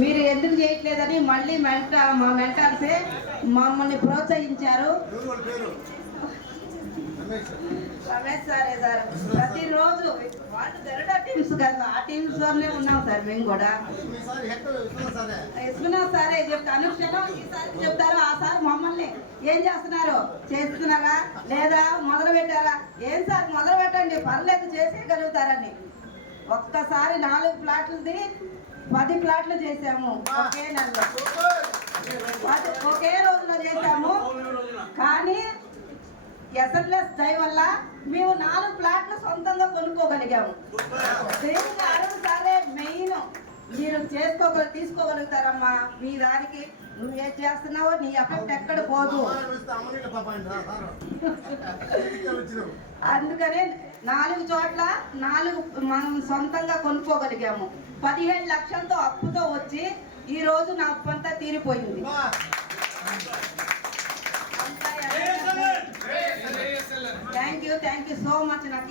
మీరు ఎందుకు చేయట్లేదని మళ్ళీ మా మెంటార్సే మమ్మల్ని ప్రోత్సహించారు. రమేష్ సారే సార్ ప్రతిరోజు వాళ్ళు గరుడ టీమ్స్ కదా, ఆ టీమ్స్ లోనే ఉన్నాం సార్ మేము కూడా. విశ్వనాథ్ సారే చెప్తా అనుక్షణం ఈసారి చెప్తారు. ఆ సార్ మమ్మల్ని ఏం చేస్తున్నారు, చేస్తున్నారా లేదా, మొదలు పెట్టారా, ఏం సార్ మొదలు పెట్టండి పర్లేదు చేసేయగలుగుతారని. ఒక్కసారి 4 ప్లాట్లది 10 ప్లాట్లు చేసాము ఒకే నెలలో, ఒకే రోజులో చేసాము. కానీ ఎస్ఎల్ఎస్ దయ వల్ల మేము 4 ప్లాట్లు సొంతంగా కొనుక్కోగలిగాము. దేవుడు అడుగు సారే మెయిన్, మీరు తీసుకోగలుగుతారమ్మా. మీ దానికి నువ్వేం చేస్తున్నావో నీ ఎఫెక్ట్ ఎక్కడ పోదు. అందుకనే 4 చోట్ల 4 మనం సొంతంగా కొనుక్కోగలిగాము. 17 లక్షలతో అప్పుతో వచ్చి ఈ రోజు నా అప్పు అంతా తీరిపోయింది. Thank you so much. నాకు